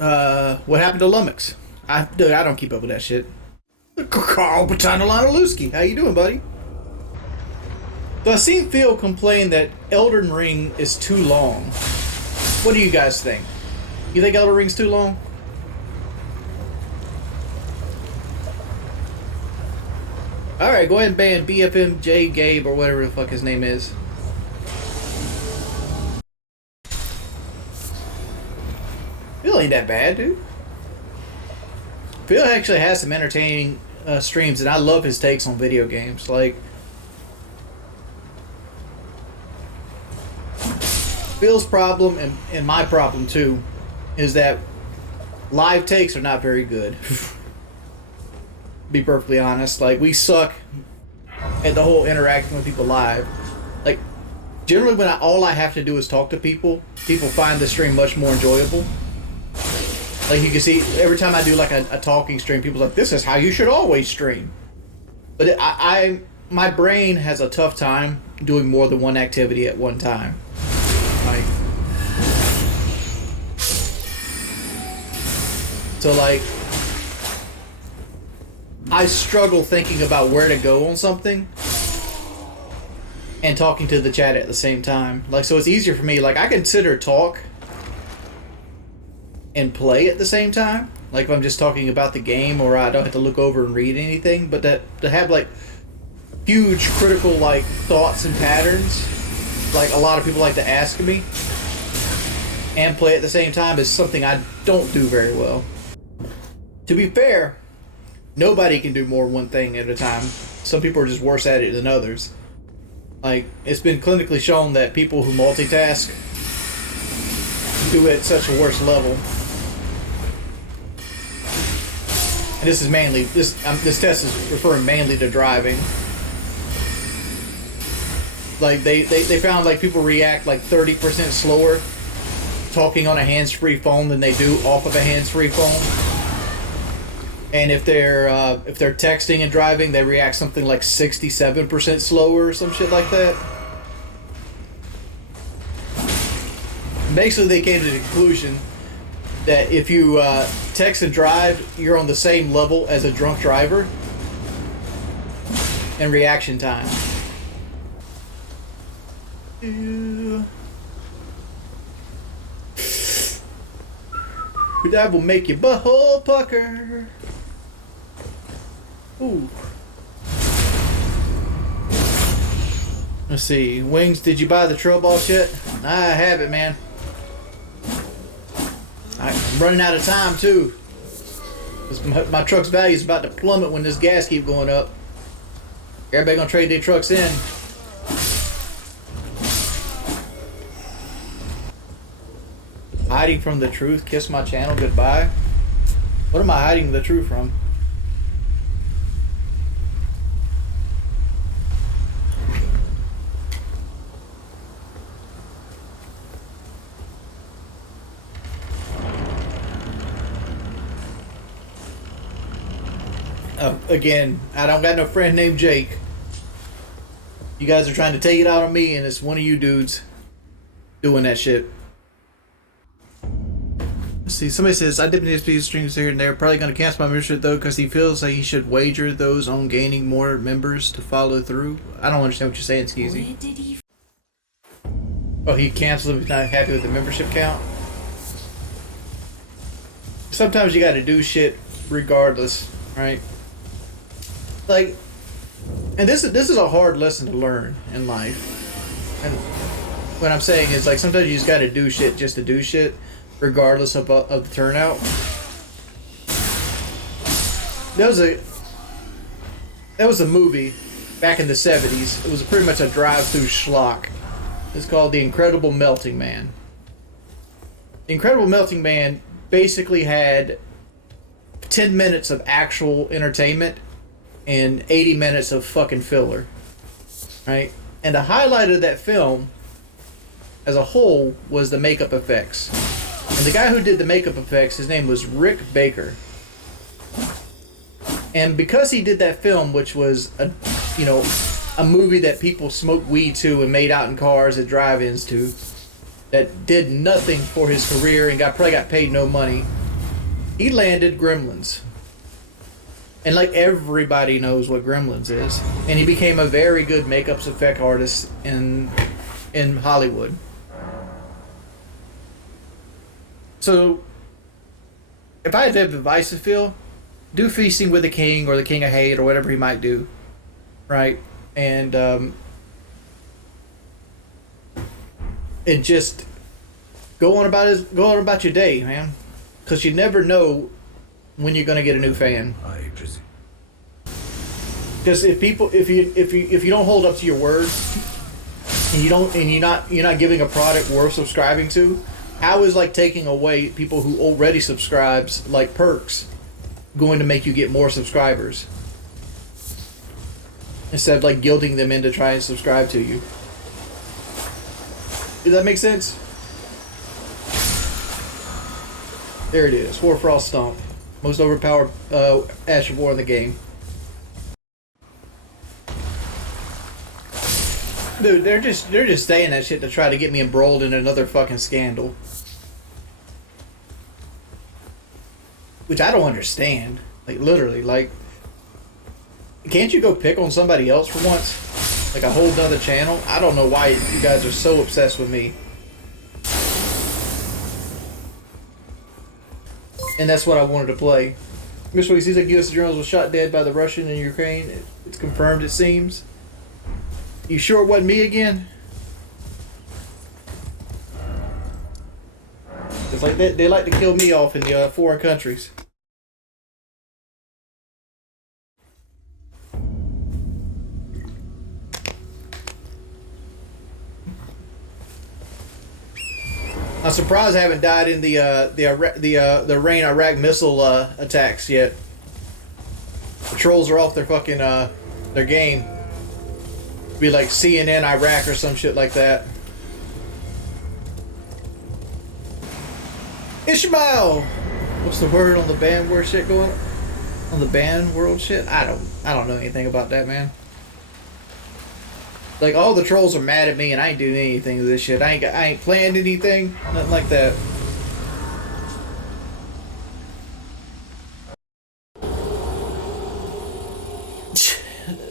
What happened to Lummox? Dude, I don't keep up with that shit. Carl Patanalanalewski, how you doing, buddy? So I seen Phil complain that Elden Ring is too long. What do you guys think? You think Elden Ring's too long? Alright, go ahead and ban BFMJ Gabe or whatever the fuck his name is. Phil ain't that bad, dude. Phil actually has some entertaining streams, and I love his takes on video games. Like, Phil's problem, and my problem too, is that live takes are not very good. Be perfectly honest. Like, we suck at the whole interacting with people live. Like, generally when all I have to do is talk to people, people find the stream much more enjoyable. Like, you can see, every time I do like a talking stream, people are like, this is how you should always stream. But my brain has a tough time doing more than one activity at one time. Like, so like, I struggle thinking about where to go on something and talking to the chat at the same time. Like, so it's easier for me. Like, I consider talk and play at the same time. Like, if I'm just talking about the game or I don't have to look over and read anything. But to have like huge critical like thoughts and patterns, like a lot of people like to ask me, and play at the same time is something I don't do very well. To be fair, nobody can do more than one thing at a time. Some people are just worse at it than others. Like, it's been clinically shown that people who multitask do it at such a worse level. And this is mainly, this test is referring mainly to driving. Like, they found like people react like 30% slower talking on a hands-free phone than they do off of a hands-free phone. And if they're texting and driving, they react something like 67% slower or some shit like that. Basically, they came to the conclusion that if you text and drive, you're on the same level as a drunk driver in reaction time. That will make your butthole pucker. Ooh. Let's see. Wings, did you buy the trail boss yet? I have it, man. I'm running out of time, too. My truck's value is about to plummet when this gas keeps going up. Everybody gonna trade their trucks in. Hiding from the truth, kiss my channel goodbye. What am I hiding the truth from? Again, I don't got no friend named Jake. You guys are trying to take it out on me, and it's one of you dudes doing that shit. Let's see, somebody says, I dip in DSP streams here and there. Probably going to cancel my membership, though, because he feels like he should wager those on gaining more members to follow through. I don't understand what you're saying, Skeezy. Oh, he canceled if he's not happy with the membership count? Sometimes you got to do shit regardless, right? Like, and this is a hard lesson to learn in life. And what I'm saying is, like, sometimes you just got to do shit just to do shit, regardless of the turnout. That was a movie back in the 70s. It was pretty much a drive-through schlock. It's called The Incredible Melting Man. The Incredible Melting Man basically had 10 minutes of actual entertainment and 80 minutes of fucking filler, right? And the highlight of that film as a whole was the makeup effects. And the guy who did the makeup effects, his name was Rick Baker. And because he did that film, which was a movie that people smoked weed to and made out in cars at drive-ins to, that did nothing for his career and probably got paid no money, He landed Gremlins. And like everybody knows what Gremlins is. And he became a very good makeup effect artist in Hollywood. So if I had to have advice to Phil, do Feasting with the King or the King of Hate or whatever he might do. Right? And just go on about your day, man. Because you never know when you're gonna get a new fan. Because if you don't hold up to your word, and you're not giving a product worth subscribing to, how is like taking away people who already subscribes like perks going to make you get more subscribers instead of like guilting them into trying to subscribe to you? Does that make sense? There it is. Hoarfrost Stomp. Most overpowered Astrovore in the game. Dude, they're just saying that shit to try to get me embroiled in another fucking scandal. Which I don't understand. Like, literally, like... Can't you go pick on somebody else for once? Like a whole nother channel? I don't know why you guys are so obsessed with me. And that's what I wanted to play. Mr. Week seems like U.S. journalist was shot dead by the Russian in Ukraine. It's confirmed, it seems. You sure it wasn't me again? It's like they like to kill me off in the foreign countries. I'm surprised I haven't died in the Iran Iraq missile attacks yet. The trolls are off their fucking their game. Be like CNN Iraq or some shit like that. Ishmael, what's the word on the band word shit going on the band world shit? I don't know anything about that, man. Like, all the trolls are mad at me and I ain't doing anything to this shit. I ain't planned anything, nothing like that.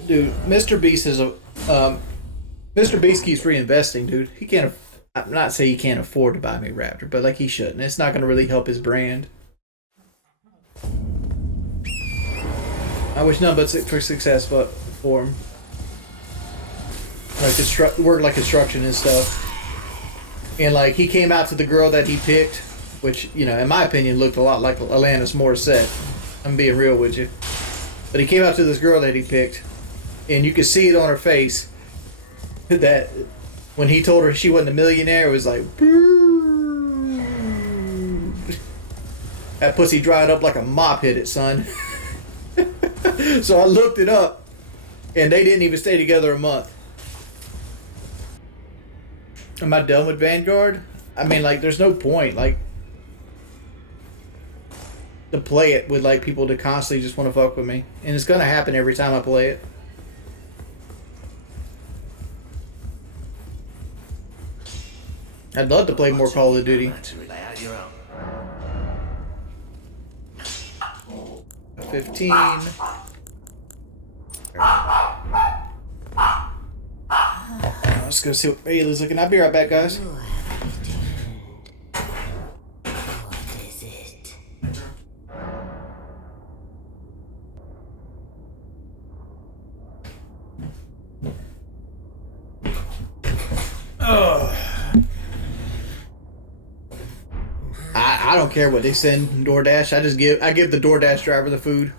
Dude, MrBeast is a MrBeast keeps reinvesting, dude. He can't. I'm not saying he can't afford to buy me Raptor, but like he shouldn't. It's not going to really help his brand. I wish none but for success, but for him. Like work like construction and stuff. And like he came out to the girl that he picked, which, you know, in my opinion looked a lot like Alanis Morissette. I'm being real with you. But he came out to this girl that he picked, and you could see it on her face that when he told her she wasn't a millionaire, it was like, that pussy dried up like a mop hit it, son. So I looked it up, and they didn't even stay together a month. Am I done with Vanguard? I mean, like, there's no point, like, to play it with, like, people to constantly just want to fuck with me. And it's gonna happen every time I play it. I'd love to play more Call of Duty. 15. Let's go see what Bailey's looking. I'll be right back, guys. What is it? I don't care what they send DoorDash. I give the DoorDash driver the food.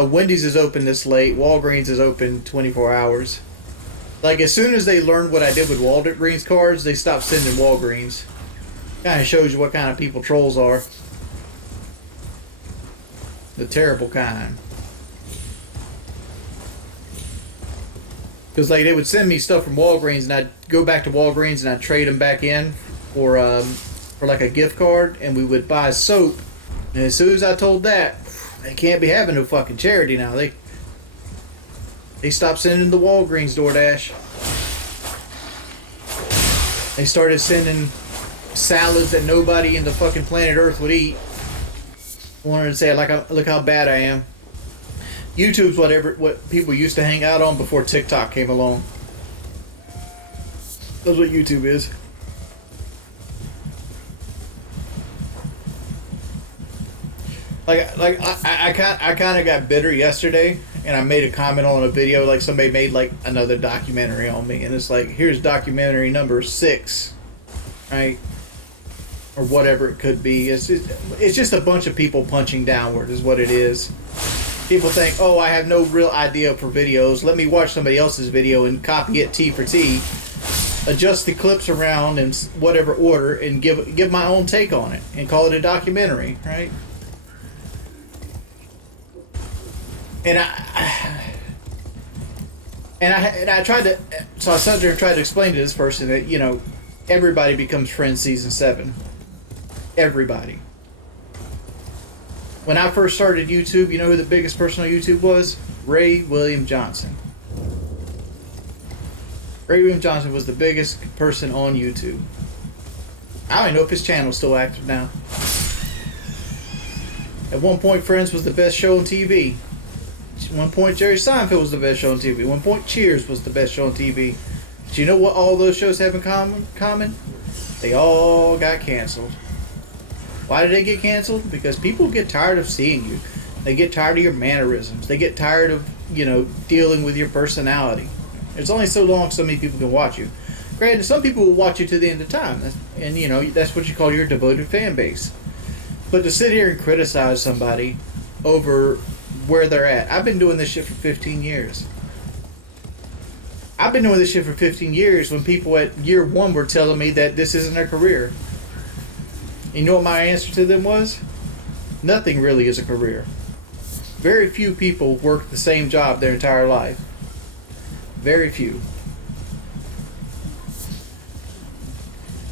Wendy's is open this late. Walgreens is open 24 hours. Like, as soon as they learned what I did with Walgreens cards, they stopped sending Walgreens. Kind of shows you what kind of people trolls are. The terrible kind. Because, like, they would send me stuff from Walgreens, and I'd go back to Walgreens and I'd trade them back in for like a gift card, and we would buy soap. And as soon as I told that, they can't be having no fucking charity now. They stopped sending the Walgreens DoorDash. They started sending salads that nobody in the fucking planet Earth would eat. Wanted to say, like, look how bad I am. YouTube's what people used to hang out on before TikTok came along. That's what YouTube is. I kind of got bitter yesterday, and I made a comment on a video. Like, somebody made like another documentary on me, and it's like, here's documentary number 6, right, or whatever it could be. It's just a bunch of people punching downward, is what it is. People think, oh, I have no real idea for videos. Let me watch somebody else's video and copy it T for T, adjust the clips around in whatever order, and give my own take on it, and call it a documentary, right? And I tried to, so I sat there and tried to explain to this person that, you know, everybody becomes Friends season 7. Everybody. When I first started YouTube, you know who the biggest person on YouTube was? Ray William Johnson. Ray William Johnson was the biggest person on YouTube. I don't even know if his channel's still active now. At one point, Friends was the best show on TV. At one point, Jerry Seinfeld was the best show on TV. At one point, Cheers was the best show on TV. Do you know what all those shows have in common? They all got canceled. Why did they get canceled? Because people get tired of seeing you. They get tired of your mannerisms. They get tired of, you know, dealing with your personality. There's only so long so many people can watch you. Granted, some people will watch you to the end of time. And, you know, that's what you call your devoted fan base. But to sit here and criticize somebody over where they're at. I've been doing this shit for 15 years. I've been doing this shit for 15 years when people at year 1 were telling me that this isn't their career. You know what my answer to them was? Nothing really is a career. Very few people work the same job their entire life. Very few.